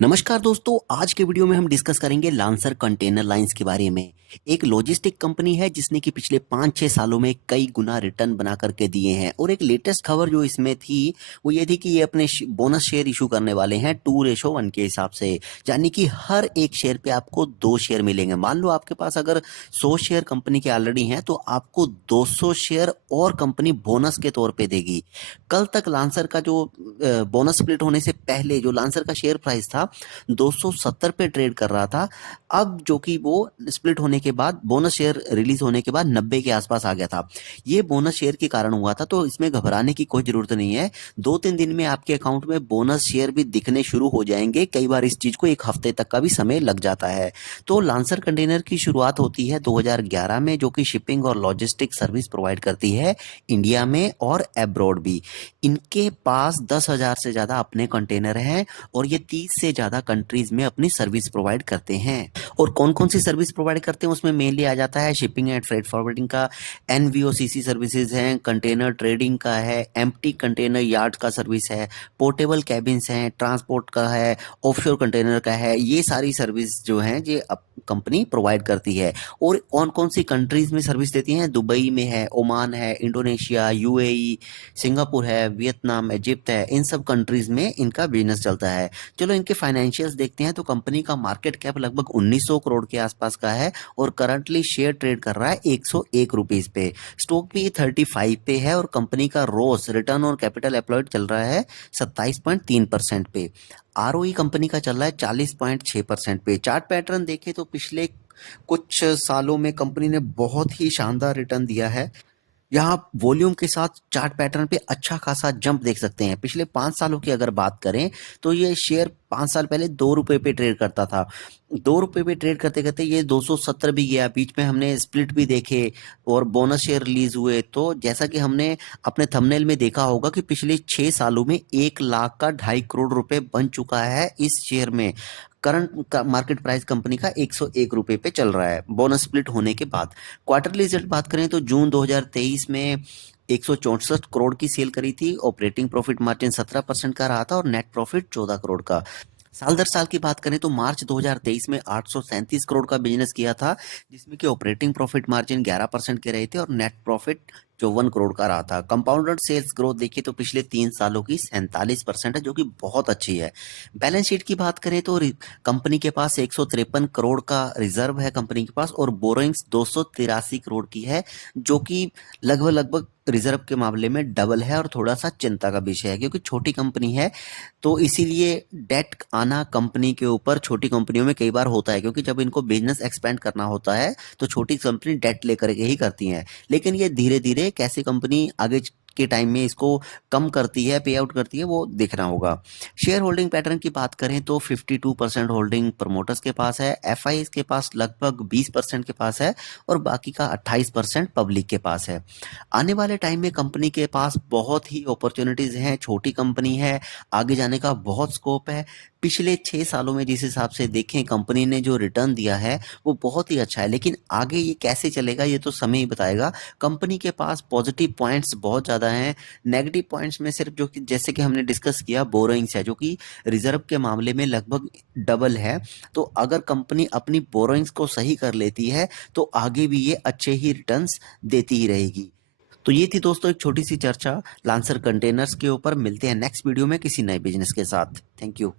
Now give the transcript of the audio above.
नमस्कार दोस्तों, आज के वीडियो में हम डिस्कस करेंगे लांसर कंटेनर लाइंस के बारे में। एक लॉजिस्टिक कंपनी है जिसने कि पिछले 5-6 सालों में कई गुना रिटर्न बना करके दिए हैं। और एक लेटेस्ट खबर जो इसमें थी वो ये थी कि ये अपने बोनस शेयर इशू करने वाले हैं 2:1 के हिसाब से, यानी कि हर एक शेयर पे आपको 2 शेयर मिलेंगे। मान लो आपके पास अगर 100 शेयर कंपनी के ऑलरेडी हैं तो आपको 200 शेयर और कंपनी बोनस के तौर पे देगी। कल तक लांसर का जो बोनस स्प्लिट होने से पहले जो लांसर का शेयर प्राइस था 270 पे ट्रेड कर रहा था। अब जो कि वो स्प्लिट होने के बाद बोनस शेयर रिलीज होने के बाद 90 के आसपास आ गया था। ये बोनस शेयर के कारण हुआ था, तो इसमें घबराने की कोई जरूरत नहीं है। 2-3 दिन में आपके अकाउंट में बोनस शेयर भी दिखने शुरू हो जाएंगे। कई बार इस चीज को 1 हफ्ते तक का भी समय लग जाता है। तो लांसर कंटेनर की शुरुआत होती है 2011 में, जो कि शिपिंग और लॉजिस्टिक सर्विस प्रोवाइड करती है इंडिया में और एब्रॉड भी। इनके पास 10,000 से ज्यादा अपने कंटेनर हैं और ये 30 से ज्यादा कंट्रीज में अपनी सर्विस प्रोवाइड करते हैं। और कौन कौन सी सर्विस प्रोवाइड करते हैं उसमें मेनली आ जाता है शिपिंग एंड फ्रेट फॉरवर्डिंग का, एनवीओसीसी सर्विसेज हैं, कंटेनर ट्रेडिंग का है, एम्प्टी कंटेनर यार्ड का सर्विस है, पोर्टेबल कैबिन्स हैं, ट्रांसपोर्ट का है, ऑफशोर कंटेनर का है। ये सारी सर्विस जो हैं ये कंपनी प्रोवाइड करती है। और कौन कौन सी कंट्रीज में सर्विस देती हैं? दुबई में है, ओमान है, इंडोनेशिया, यूएई, सिंगापुर है, वियतनाम, इजिप्ट है। इन सब कंट्रीज में इनका बिजनेस चलता है। चलो इनके फाइनेंशियल्स देखते हैं। तो कंपनी का मार्केट कैप लगभग 1900 करोड़ के आसपास का है और करंटली शेयर ट्रेड कर रहा है 101 रुपीज पे। स्टॉक भी 35 पे है और कंपनी का रोस रिटर्न ऑन कैपिटल एम्प्लॉयड चल रहा है 27.3% पे। आरओई कंपनी का चल रहा है 40.6% पे। चार्ट पैटर्न देखें तो पिछले कुछ सालों में कंपनी ने बहुत ही शानदार रिटर्न दिया है। यहाँ आप वॉल्यूम के साथ चार्ट पैटर्न पे अच्छा खासा जंप देख सकते हैं। पिछले 5 सालों की अगर बात करें तो ये शेयर 5 साल पहले 2 रुपए पे ट्रेड करता था। 2 रुपए पे ट्रेड करते करते ये 270 भी गया। बीच में हमने स्प्लिट भी देखे और बोनस शेयर रिलीज हुए। तो जैसा कि हमने अपने थंबनेल में देखा होगा कि पिछले 6 सालों में 1 लाख का 2.5 करोड़ रुपए बन चुका है इस शेयर में। करंट का मार्केट प्राइस कंपनी का 101 रुपए पे चल रहा है बोनस स्प्लिट होने के बाद। क्वार्टरली रिजल्ट बात करें तो जून 2023 में 164 करोड़ की सेल करी थी। ऑपरेटिंग प्रॉफिट मार्जिन 17% का रहा था और नेट प्रॉफिट 14 करोड़ का। साल दर साल की बात करें तो मार्च 2023 में 837 करोड़ का बिजनेस किया था, जिसमें कि ऑपरेटिंग प्रॉफिट मार्जिन 11% के रहे थे और नेट प्रॉफिट 54 करोड़ का रहा था। कंपाउंडेड सेल्स ग्रोथ देखिए तो पिछले 3 सालों की 47% है, जो कि बहुत अच्छी है। बैलेंस शीट की बात करें तो कंपनी के पास 153 करोड़ का रिजर्व है कंपनी के पास और बोरोइंग्स 283 करोड़ की है, जो कि लगभग लगभग रिजर्व के मामले में डबल है और थोड़ा सा चिंता का विषय है क्योंकि छोटी कंपनी है। तो इसीलिए डेट आना कंपनी के ऊपर छोटी कंपनियों में कई बार होता है, क्योंकि जब इनको बिजनेस एक्सपेंड करना होता है तो छोटी कंपनी डेट लेकर के ही करती हैं। लेकिन ये धीरे धीरे कैसे कंपनी आगे के टाइम में इसको कम करती है, पे आउट करती है, वो देखना होगा। शेयर होल्डिंग पैटर्न की बात करें तो 52% होल्डिंग प्रमोटर्स के पास है, एफआईज के पास लगभग 20% के पास है और बाकी का 28% पब्लिक के पास है। आने वाले टाइम में कंपनी के पास बहुत ही अपॉर्चुनिटीज हैं। छोटी कंपनी है, आगे जाने का बहुत स्कोप है। पिछले 6 सालों में जिस हिसाब से देखें कंपनी ने जो रिटर्न दिया है वो बहुत ही अच्छा है, लेकिन आगे ये कैसे चलेगा ये तो समय ही बताएगा। कंपनी के पास पॉजिटिव पॉइंट्स बहुत ज़्यादा हैं। नेगेटिव पॉइंट्स में सिर्फ जो कि जैसे कि हमने डिस्कस किया बोरोइंग्स है, जो कि रिजर्व के मामले में लगभग डबल है। तो अगर कंपनी अपनी बोरोइंग्स को सही कर लेती है तो आगे भी ये अच्छे ही रिटर्न्स देती ही रहेगी। तो ये थी दोस्तों एक छोटी सी चर्चा लांसर कंटेनर्स के ऊपर। मिलते हैं नेक्स्ट वीडियो में किसी नए बिजनेस के साथ। Thank you.